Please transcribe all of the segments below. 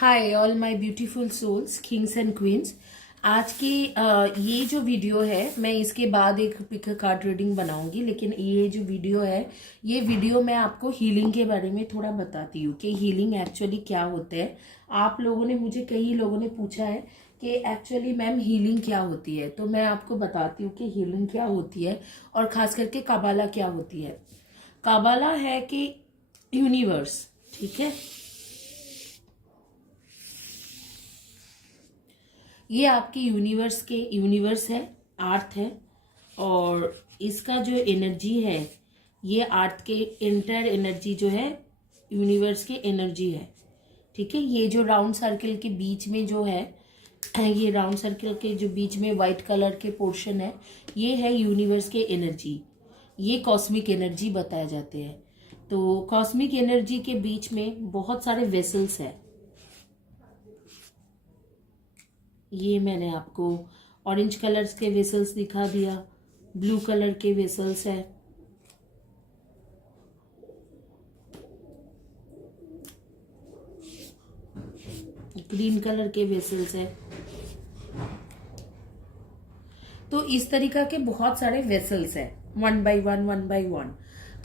Hi all my beautiful souls kings and queens. आज की ये जो वीडियो है मैं इसके बाद एक पिक कार्ड रीडिंग बनाऊंगी, लेकिन ये जो वीडियो है ये वीडियो मैं आपको हीलिंग के बारे में थोड़ा बताती हूँ कि हीलिंग एक्चुअली क्या होता है। आप लोगों ने मुझे कई लोगों ने पूछा है कि एक्चुअली मैम हीलिंग क्या होती है, तो मैं आपको बताती हूँ कि हीलिंग क्या होती है और खास करके काबाला क्या होती है। काबाला है कि यूनिवर्स, ठीक है, ये आपके यूनिवर्स है, अर्थ है। और इसका जो एनर्जी है ये अर्थ के इंटर एनर्जी जो है यूनिवर्स के एनर्जी है, ठीक है। ये जो राउंड सर्कल के बीच में जो है, ये राउंड सर्कल के जो बीच में वाइट कलर के पोर्शन है ये है यूनिवर्स के एनर्जी। ये कॉस्मिक एनर्जी बताए जाते हैं। तो कॉस्मिक एनर्जी के बीच में बहुत सारे वेसल्स हैं। ये मैंने आपको ऑरेंज कलर्स के वेसल्स दिखा दिया, ब्लू कलर के वेसल्स है, ग्रीन कलर के वेसल्स है। तो इस तरीका के बहुत सारे वेसल्स है, वन बाय वन।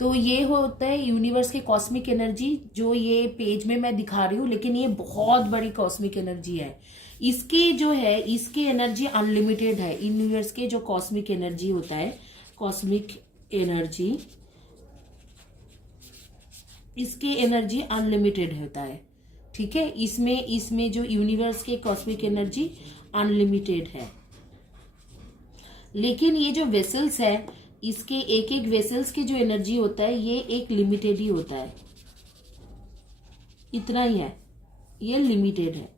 तो ये होता है यूनिवर्स के कॉस्मिक एनर्जी, जो ये पेज में मैं दिखा रही हूँ, लेकिन ये बहुत बड़ी कॉस्मिक एनर्जी है। इसके जो है इसकी एनर्जी अनलिमिटेड है। यूनिवर्स के जो कॉस्मिक एनर्जी होता है, कॉस्मिक एनर्जी, इसकी एनर्जी अनलिमिटेड होता है, ठीक है। इसमें जो यूनिवर्स के कॉस्मिक एनर्जी अनलिमिटेड है। लेकिन ये जो वेसल्स है इसके एक एक वेसल्स की जो एनर्जी होता है ये एक लिमिटेड ही होता है, इतना ही है, ये लिमिटेड है।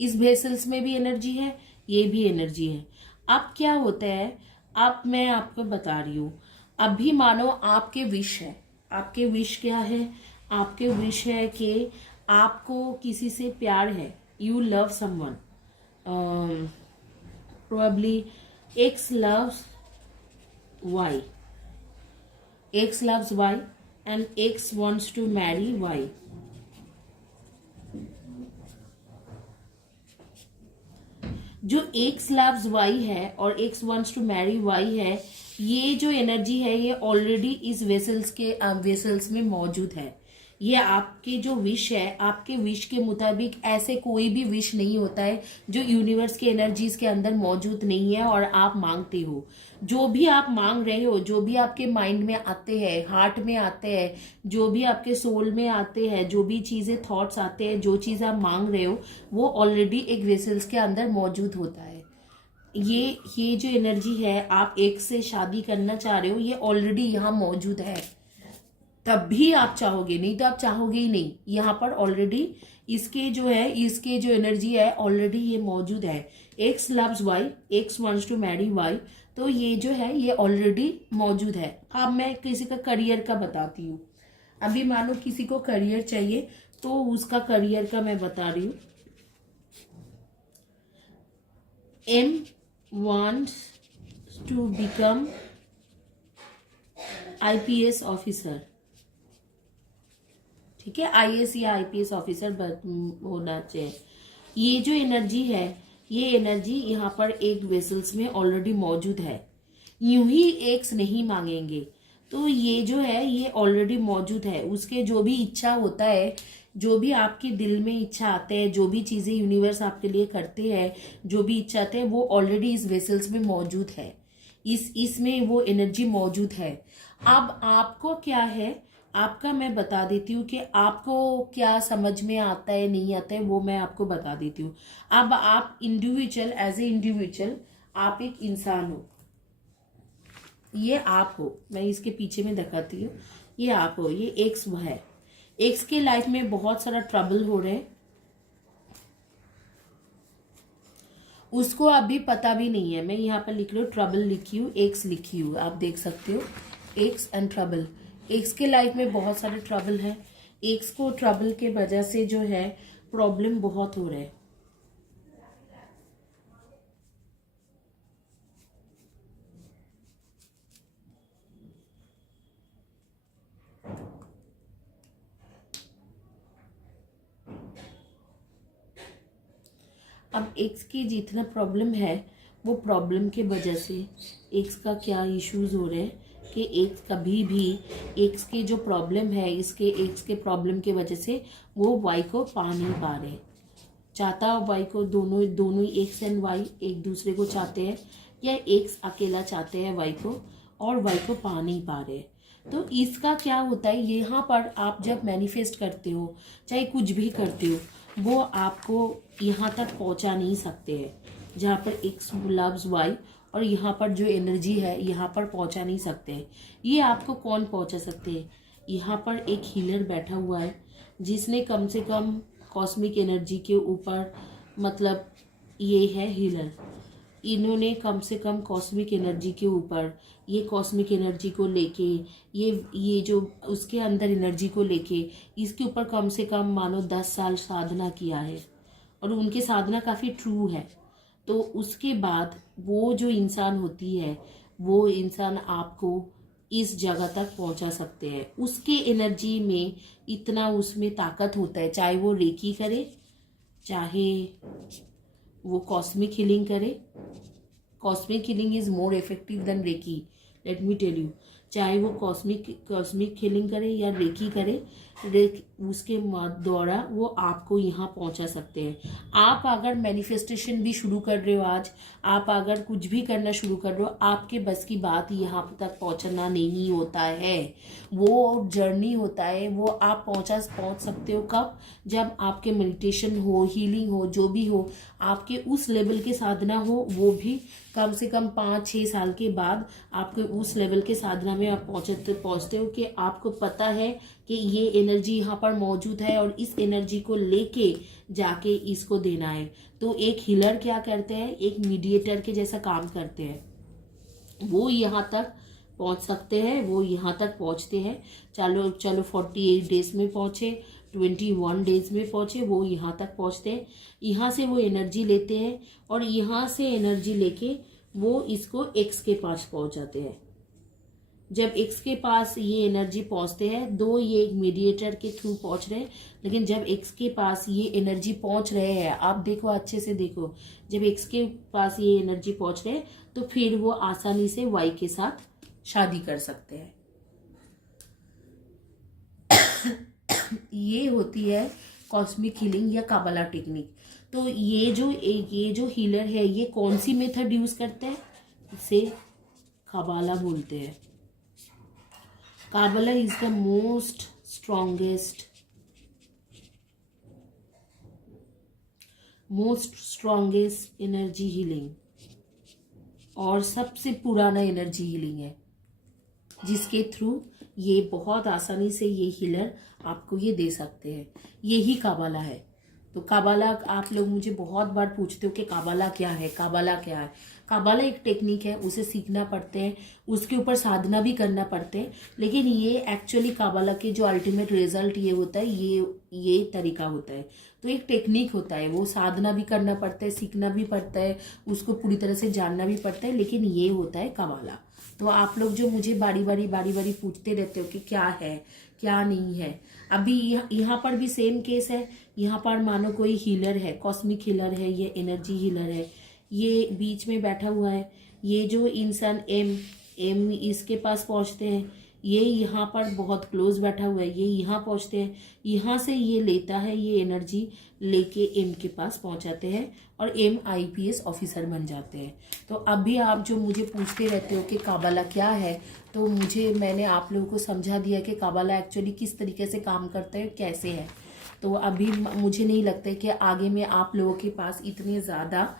इस वेसल्स में भी एनर्जी है, ये भी एनर्जी है। अब क्या होता है, अब मैं आपको बता रही हूं। अभी मानो आपके विश है, आपके विश क्या है, आपके विश है कि आपको किसी से प्यार है, you love someone, probably X loves Y. X loves Y and X wants to marry Y. जो X loves Y है और X wants to marry Y है, ये जो एनर्जी है ये ऑलरेडी इस वेसल्स में मौजूद है। ये आपके जो विश है, आपके विश के मुताबिक ऐसे कोई भी विश नहीं होता है जो यूनिवर्स के एनर्जीज के अंदर मौजूद नहीं है और आप मांगते हो। जो भी आप मांग रहे हो, जो भी आपके माइंड में आते हैं, हार्ट में आते हैं, जो भी आपके सोल में आते हैं, जो भी चीजें थॉट्स आते हैं, जो चीज आप मांग रहे हो वो ऑलरेडी एक वेसल्स के अंदर मौजूद होता है। ये जो एनर्जी है, आप एक से शादी करना चाह रहे हो, ये ऑलरेडी यहाँ मौजूद है। तब भी आप चाहोगे, नहीं तो आप चाहोगे ही नहीं। यहाँ पर ऑलरेडी इसके जो एनर्जी है ऑलरेडी ये मौजूद है। X loves Y, X wants to marry Y, तो ये जो है ये ऑलरेडी मौजूद है। अब मैं किसी का करियर का बताती हूँ। अभी मानो किसी को करियर चाहिए, तो उसका करियर का मैं बता रही हूँ। M wants to become IPS officer, ठीक है, IAS या IPS ऑफिसर होना चाहिए। ये जो एनर्जी है, ये एनर्जी यहाँ पर एक वेसल्स में ऑलरेडी मौजूद है। यूं ही एक्स नहीं मांगेंगे, तो ये जो है ये ऑलरेडी मौजूद है। उसके जो भी इच्छा होता है, जो भी आपके दिल में इच्छा आते हैं, जो भी चीजें यूनिवर्स आपके लिए करते हैं, जो भी इच्छा आते हैं, वो ऑलरेडी इस वेसल्स में मौजूद है। इसमें वो एनर्जी मौजूद है। अब आपको क्या है, आपका मैं बता देती हूँ कि आपको क्या समझ में आता है नहीं आता है, वो मैं आपको बता देती हूँ। अब आप इंडिविजुअल, एज ए इंडिविजुअल आप एक इंसान हो, ये आप हो। मैं इसके पीछे में दिखाती हूँ, ये आप हो, ये एक्स है। एक्स के लाइफ में बहुत सारा ट्रबल हो रहे हैं, उसको अभी पता भी नहीं है। मैं यहाँ पर लिख रही हूँ, ट्रबल लिखी हूँ, एक्स लिखी हूँ, आप देख सकते हो, एक्स एंड ट्रबल। एक्स के लाइफ में बहुत सारे ट्रबल है। एक्स को ट्रबल के वजह से जो है प्रॉब्लम बहुत हो रहा है। अब एक्स की जितना प्रॉब्लम है वो प्रॉब्लम के वजह से एक्स का क्या इश्यूज हो रहे हैं कि एक्स कभी भी एक्स की जो प्रॉब्लम है इसके एक्स के प्रॉब्लम के वजह से वो वाई को पा नहीं पा रहे। चाहता वाई को दोनों ही एक्स एंड वाई एक दूसरे को चाहते हैं या एक्स अकेला चाहते हैं वाई को और वाई को पा नहीं पा रहे। तो इसका क्या होता है, यहाँ पर आप जब मैनिफेस्ट करते हो चाहे कुछ भी करते हो वो आपको यहाँ तक पहुँचा नहीं सकते हैं जहाँ पर एक्स लव्स वाई, और यहाँ पर जो एनर्जी है यहाँ पर पहुँचा नहीं सकते हैं। ये आपको कौन पहुँचा सकते हैं, यहाँ पर एक हीलर बैठा हुआ है जिसने कम से कम कॉस्मिक एनर्जी के ऊपर, मतलब ये है हीलर, इन्होंने कम से कम कॉस्मिक एनर्जी के ऊपर, ये कॉस्मिक एनर्जी को लेके ये जो उसके अंदर एनर्जी को लेके इसके ऊपर कम से कम मानो 10 साल साधना किया है और उनकी साधना काफ़ी ट्रू है। तो उसके बाद वो जो इंसान होती है वो इंसान आपको इस जगह तक पहुंचा सकते हैं। उसके एनर्जी में इतना उसमें ताकत होता है, चाहे वो रेकी करे, चाहे वो कॉस्मिक हीलिंग करे। Cosmic healing is more effective than reiki, let me tell you. चाहे वो कॉस्मिक हीलिंग करे या रेकी करे, उसके द्वारा वो आपको यहाँ पहुँचा सकते हैं। आप अगर मैनिफेस्टेशन भी शुरू कर रहे हो आज, आप अगर कुछ भी करना शुरू कर रहे हो, आपके बस की बात यहाँ तक पहुँचना नहीं होता है। वो जर्नी होता है, वो आप पहुँच सकते हो कब, जब आपके मेडिटेशन हो, हीलिंग हो, जो भी हो, आपके उस लेवल के साधना हो, वो भी कम से कम 5-6 साल के बाद आपके उस लेवल के साधना में आप पहुँचते हो कि आपको पता है कि ये एनर्जी यहाँ पर मौजूद है और इस एनर्जी को लेके जाके इसको देना है। तो एक हीलर क्या करते हैं, एक मीडिएटर के जैसा काम करते हैं। वो यहाँ तक पहुँच सकते हैं, वो यहाँ तक पहुँचते हैं। चलो 48 डेज में पहुँचे, 21 डेज में पहुँचे, वो यहाँ तक पहुँचते हैं। यहाँ से वो एनर्जी लेते हैं और यहाँ से एनर्जी लेके वो इसको एक्स के पास पहुँच जाते हैं। जब एक्स के पास ये एनर्जी पहुँचते हैं, दो ये एक मीडिएटर के थ्रू पहुँच रहे हैं, लेकिन जब एक्स के पास ये एनर्जी पहुँच रहे हैं, आप देखो अच्छे से देखो, जब एक्स के पास ये एनर्जी पहुँच रहे हैं तो फिर वो आसानी से वाई के साथ शादी कर सकते हैं। ये होती है कॉस्मिक हीलिंग या काबला टेक्निक। तो ये जो हीलर है ये कौन सी मेथड यूज करते हैं, इसे काबला बोलते हैं। Kabbalah is the most strongest energy healing और सबसे पुराना एनर्जी हीलिंग है, जिसके थ्रू ये बहुत आसानी से ये हीलर आपको ये दे सकते हैं। यही काबला है। तो काबला, आप लोग मुझे बहुत बार पूछते हो कि काबला क्या है, काबला क्या है। काबला एक टेक्निक है, उसे सीखना पड़ते हैं, उसके ऊपर साधना भी करना पड़ते हैं, लेकिन ये एक्चुअली काबला के जो अल्टीमेट रिजल्ट ये होता है, ये तरीका होता है। तो एक टेक्निक होता है, वो साधना भी करना पड़ता है, सीखना भी पड़ता है, उसको पूरी तरह से जानना भी पड़ता है, लेकिन ये होता है काबला। तो आप लोग जो मुझे बारी बारी पूछते रहते हो कि क्या है क्या नहीं है, अभी यहाँ पर भी सेम केस है। यहाँ पर मानो कोई हीलर है, कॉस्मिक हीलर है, ये एनर्जी हीलर है, ये बीच में बैठा हुआ है। ये जो इंसान एम इसके पास पहुँचते हैं, ये यहाँ पर बहुत क्लोज बैठा हुआ है, ये यहाँ पहुँचते हैं, यहाँ से ये लेता है, ये एनर्जी लेके एम के पास पहुँचाते हैं और एम IPS ऑफिसर बन जाते हैं। तो अभी आप जो मुझे पूछते रहते हो कि काबला क्या है, तो मैंने आप लोगों को समझा दिया कि काबला एक्चुअली किस तरीके से काम करता है, कैसे है। तो अभी मुझे नहीं लगता है कि आगे में आप लोगों के पास इतनी ज़्यादा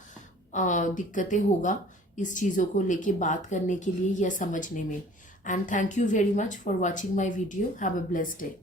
दिक्कतें होगा इस चीज़ों को लेके बात करने के लिए या समझने में। And thank you very much for watching my video. Have a blessed day.